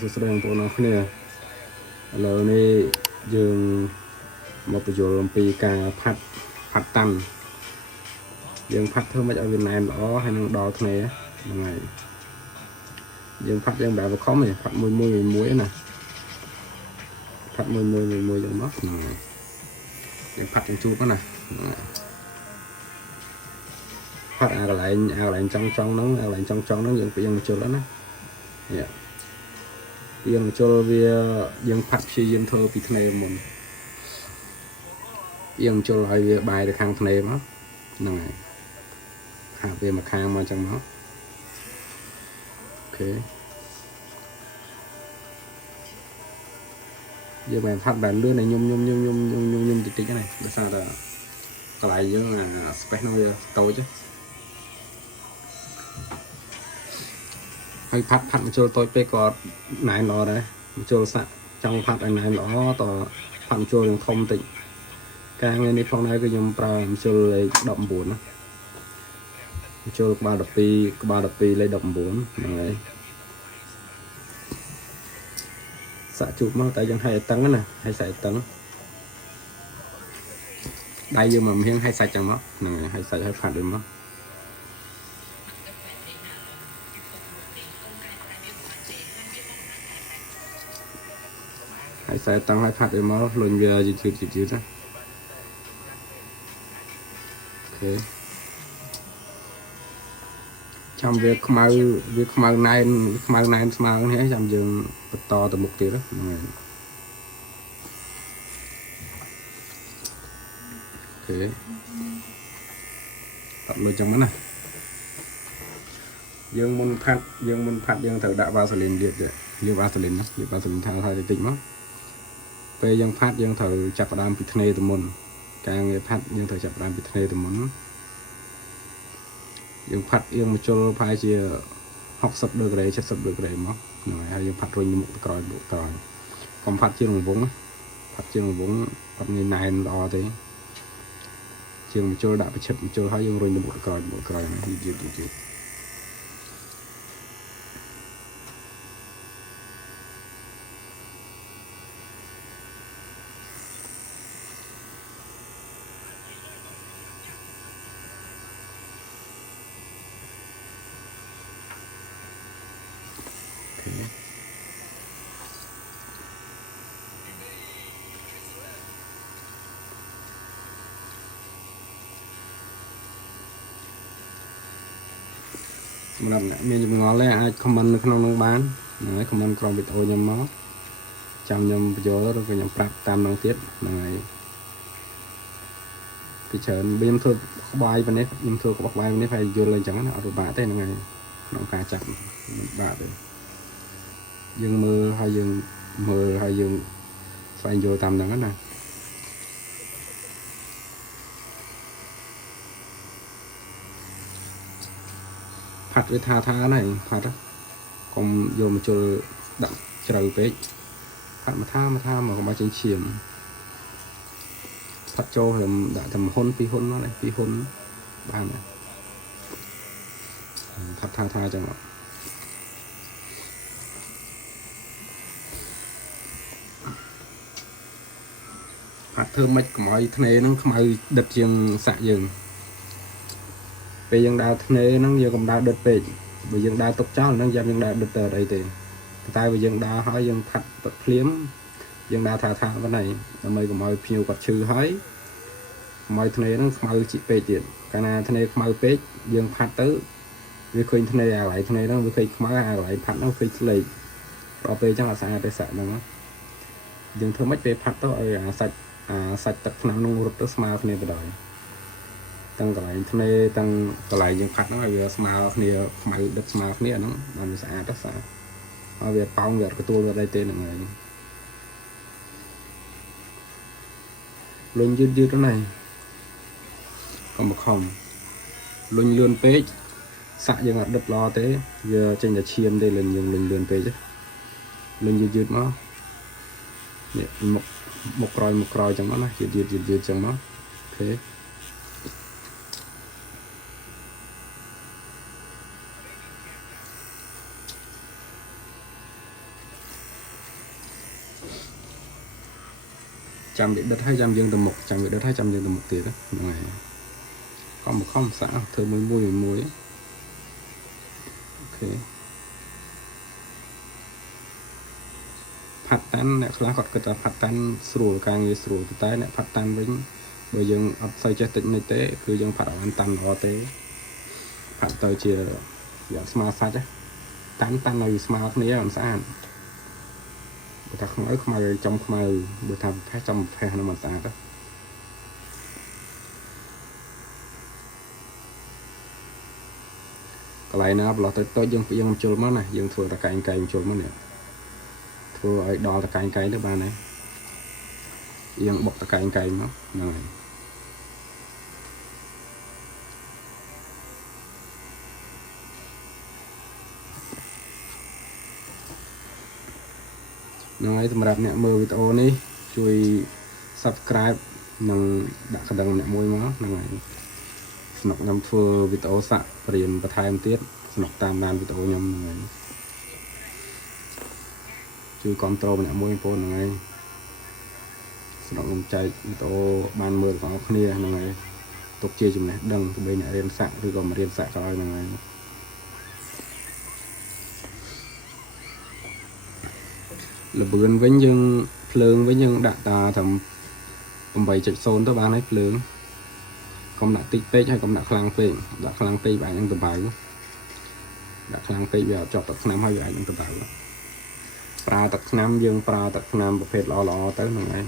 សួស្តីបងប្អូនអរគ្នាឥឡូវនេះយើងមកបញ្យល់អំពីការផាត់តាន់យើងផាត់ធ្វើមិនឲ្យវាណែនល្អហើយនឹងដល់គ្នាហ្នឹងហើយយើងផាត់យើងបែបខំទេផាត់មួយណាផាត់មួយយ៉ាងមកហ្នឹងហើយយើងផាត់ជូតណាផាត់អាកន្លែងចង់ហ្នឹងអាកន្លែងចង់ហ្នឹងយើងបញ្ជល់ណាយើងបញ្ជល់វាយើងផាត់ព្យាយាមធ្វើពីធ្នេមុនយើងបញ្ជល់ឲ្យវាបាយទៅខាងធ្នេមកហ្នឹងហើយខាងវាមកខាងមកចឹងមកអូខេយើងបានផាត់បែបលឿនឲ្យញញុំតិចហ្នឹងដោយសារតែកន្លែងយើងអា space នោះវាតូចហើយផាត់បញ្ចូលតូចពេកក៏ណែនល្អដែរបញ្ចូលសាក់ចង់ផាត់ឲ្យណែនល្អតផាត់បញ្ចូលយ៉ាងធំតិចការងារនេះផងដែរគឺខ្ញុំប្រើបញ្ចូលលេខ19ណាបញ្ចូលក្បាល12លេខ19ហ្នឹងហើយសាក់ជូតមកតែយើងឲ្យតឹងណាឲ្យសាច់តឹងដៃយើងមកមៀងឲ្យសាច់ចឹងមកហ្នឹងហើយឲ្យសាច់ឲ្យផាត់វិញមកហើយខ្សែតង់ឲ្យផាត់ឲ្យមកលុញវាយឺតណាអូខេចាំវាខ្មៅណែនស្មើនេះចាំយើងបន្តទៅមុខទៀតហ្នឹងហើយអូខេអត់លុយចឹងណាយើងមុនផាត់យើងត្រូវដាក់វ៉ាសេលីនលាបវ៉ាសេលីនថាតិចមកពេលយើងផាត់យើងត្រូវចាប់ផ្ដើមពីធ្នេទៅមុនការងារផាត់យើងត្រូវចាប់ផ្ដើមពីធ្នេទៅមុនយើងផាត់យើងមកជុលប្រហែលជា60ដឺក្រេ70ដឺក្រេមកហ្នឹងហើយយើងផាត់រុញមុខទៅក្រោយកុំផាត់ជារង្វង់ផាត់ងាយណែនល្អទេជាងមកជុលដាក់ប្រឆិតមកជុលហើយយើងរុញទៅមុខក្រោយយឺតសម្រាប់អ្នកមានចម្ងល់ទេអាច comment នៅក្នុងនោះបានហ្នឹងហើយ comment ក្រោមវីដេអូខ្ញុំមកចាំខ្ញុំបញ្យល់ឬក៏ខ្ញុំប្រាប់តាមនោះទៀតហ្នឹងហើយពីច្រើនខ្ញុំធ្វើក្បាយប៉ុណ្ណេះខ្ញុំធ្វើក្បាយប៉ុណ្ណេះហើយយល់អញ្ចឹងណាអត់ពិបាកទេហ្នឹងហើយក្នុងការចាប់មិនពិបាកទេយើងមើលហើយយើងស្វែងយល់តាមហ្នឹងណាផាត់វាថាហ្នឹងផាត់កុំយកមកជុលដាក់ជ្រៅពេកផាត់មកថាមកកុំឲ្យចេញឈាមផាត់ចូលខ្ញុំដាក់តែ1ហ៊ុន2ហ៊ុនមកនេះ2ហ៊ុនបានផាត់ថាចឹងផាត់ធ្វើមិនខ្មៅធ្នេហ្នឹងខ្មៅដិតជាងសាក់យើងពេលយើងដើរធ្នេហ្នឹងយើងកុំដើរដិតពេកបើយើងដើរទុកចោលហ្នឹងយើងដើរដិតទៅអីទេតែបើយើងដើរហើយយើងផាត់ទឹកភ្លាមយើងដើរថាហ្នឹងហើយដើម្បីកុំឲ្យភ្ញៀវគាត់ឈឺហើយខ្មៅធ្នេហ្នឹងខ្មៅជីពេកទៀតកាលណាធ្នេខ្មៅពេកយើងផាត់ទៅវាឃើញធ្នេអាកន្លែងធ្នេហ្នឹងវាឃើញខ្មៅអាកន្លែងផាត់ហ្នឹងឃើញស្លេកដល់ពេលអញ្ចឹងអាស្អាតទេសាក់ហ្នឹងយើងធ្វើម៉េចពេលផាត់ទៅឲ្យអាសាច់ទឹកឆ្នាំនោះរត់ទៅស្មើគ្នាបណ្ដោយទាំងកន្លែងធ្នេទាំងកន្លែងយើងផាត់ហ្នឹងឲ្យវាស្មើគ្នាខ្មៅដិតស្មើគ្នាហ្នឹងបានវាស្អាតទៅស្អាតហើយវាប៉ោងវាអត់កទួលវាអីទេហ្នឹងហើយលុញយឺតទៅណាកុំបខំលុញលឿនពេកសាក់យើងអត់ដិតល្អទេវាចេញតែឈាមទេលុញយើងលុញលឿនពេកលុញយឺតមកនេះមុខក្រោយចឹងមកណាយឺតចឹងមកអូខេ ខ ចាំវាដិតហើយចាំយើងទៅមុខចាំវាដិតហើយចាំយើងទៅមុខទៀតហ្នឹងហើយខំខំសាក់ធ្វើមួយអូខេផាត់តាន់អ្នកខ្លះគាត់គិតថាផាត់តាន់ស្រួលការងារស្រួលតែអ្នកផាត់តាន់វិញបើយើងអត់សូវចេះតិចនិចទេគឺយើងផាត់អត់បានតាន់ល្អទេផាត់ទៅជាយ៉ាងស្មើសាច់តាន់នៅស្មើគ្នាមិនស្អាតបើថាខ្មៅចំខ្មៅបើថាផេះចំផេះនោះមិនស្អាតទេកន្លែងណាប្រឡោះទៅយើងជុលមកណាយើងធ្វើតកែងជុលមកនេះធ្វើឲ្យដល់តកែងទៅបានហើយយើងបុកតកែងមកហ្នឹងហើយហ្នឹងហើយសម្រាប់អ្នកមើលវីដេអូនេះជួយ Subscribe និងដាក់កណ្ដឹងអ្នកមួយមកហ្នឹងហើយស្នុកខ្ញុំធ្វើវីដេអូសាក់ព្រៀនបន្ថែមទៀតស្នុកតាមដានវីដេអូខ្ញុំហ្នឹងហើយជួយគ្រប់គ្រងអ្នកមួយបងហ្នឹងហើយស្នុកខ្ញុំចែកវីដេអូបានមើលបងប្អូនគ្នាហ្នឹងហើយទុកជាចំណេះដឹងដើម្បីអ្នករៀនសាក់ឬក៏មិនរៀនសាក់ក៏ឲ្យហ្នឹងហើយលបឿនវិញយើងភ្លើងវិញយើងដាក់តាត្រឹម 8.0 ទៅបានហើយភ្លើងកុំដាក់តិចពេកហើយកុំដាក់ខ្លាំងពេកដាក់ខ្លាំងពេកវាអាចនឹងដបៅដាក់ខ្លាំងពេកវាជាប់ទឹកថ្នាំហើយវាអាចនឹងដបៅប្រើទឹកថ្នាំយើងប្រើទឹកថ្នាំប្រភេទល្អទៅហ្នឹងហើយ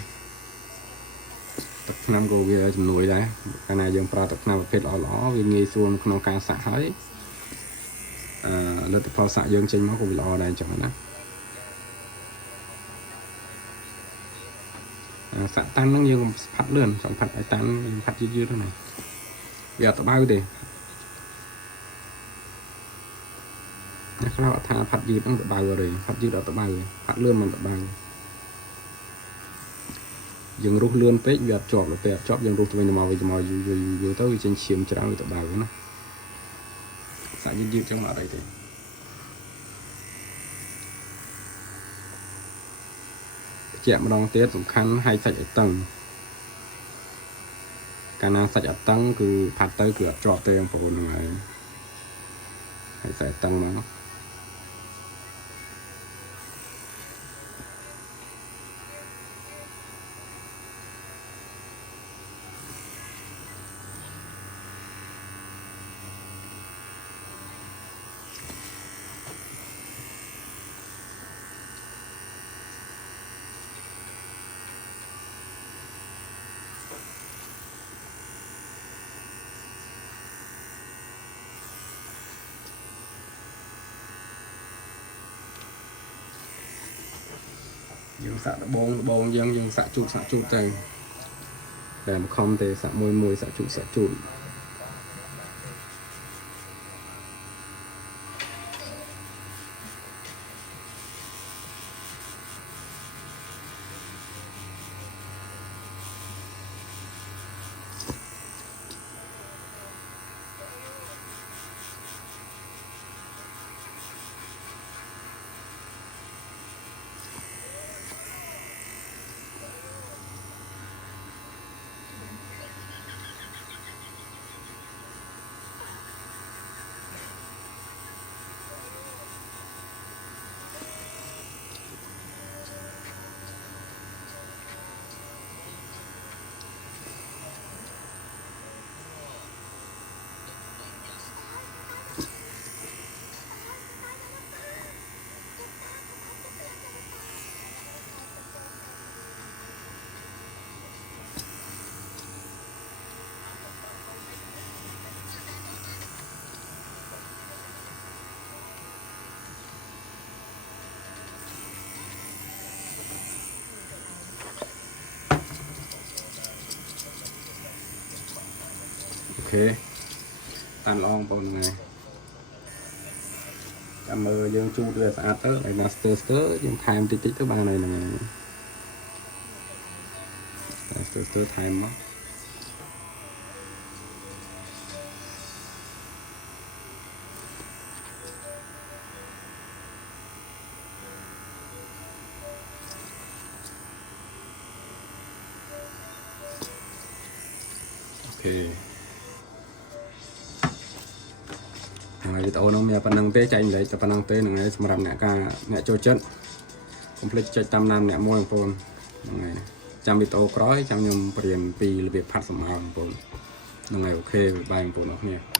ទឹកថ្នាំក៏វាជំនួយដែរកាលណាយើងប្រើទឹកថ្នាំប្រភេទល្អវាងាយស្រួលក្នុងការសាក់ហើយលទ្ធផលសាក់យើងចេញមកក៏វាល្អដែរអញ្ចឹងណាសាក់តាន់ហ្នឹងយើងផាត់លឿនចង់ផាត់ឲ្យតាន់យើងផាត់យឺតហ្នឹងវាអត់ដបៅទេអ្នកខ្លះអត់ថាផាត់យឺតហ្នឹងដបៅទេផាត់យឺតអត់ដបៅទេផាត់លឿនមិនដបៅយើងរុះលឿនពេកវាអត់ជាប់ទៅអត់ជាប់យើងរុះទៅវិញមកយូរទៅវាចេញឈាមច្រើនវាដបៅណាសាក់យឺតចឹងអត់អីទេជាម្ដងទៀតសំខាន់ហើយសាច់ឲ្យតឹងកាលណាសាច់អត់តឹងគឺផាត់ទៅគឺអត់ជាប់ទេបងប្អូនហ្នឹងហើយសាច់តឹងមកយើងសាក់ដបងយើងសាក់ជូតទៅតែមិនខំទេសាក់មួយសាក់ជូតអូខេតាមល្អបងប្អូនហ្នឹងហើយចាំមើលយើងជូតវាស្អាតទៅហើយណាស្ទើយើងថែមតិចទៅបានហើយហ្នឹងហើយស្ទើថែមមក ហើយវីដេអូនោះមានប៉ុណ្ណឹងទេចែកម្លែកតែប៉ុណ្ណឹងទេហ្នឹងហើយសម្រាប់អ្នកចូលចិត្តកុំភ្លេចចុចតាមដានអ្នកមួយបងប្អូនហ្នឹងហើយចាំវីដេអូក្រោយចាំខ្ញុំបរៀនពីរបៀបផាត់សម្អាតបងប្អូនហ្នឹងហើយអូខេបាយបងប្អូនអរគ្នា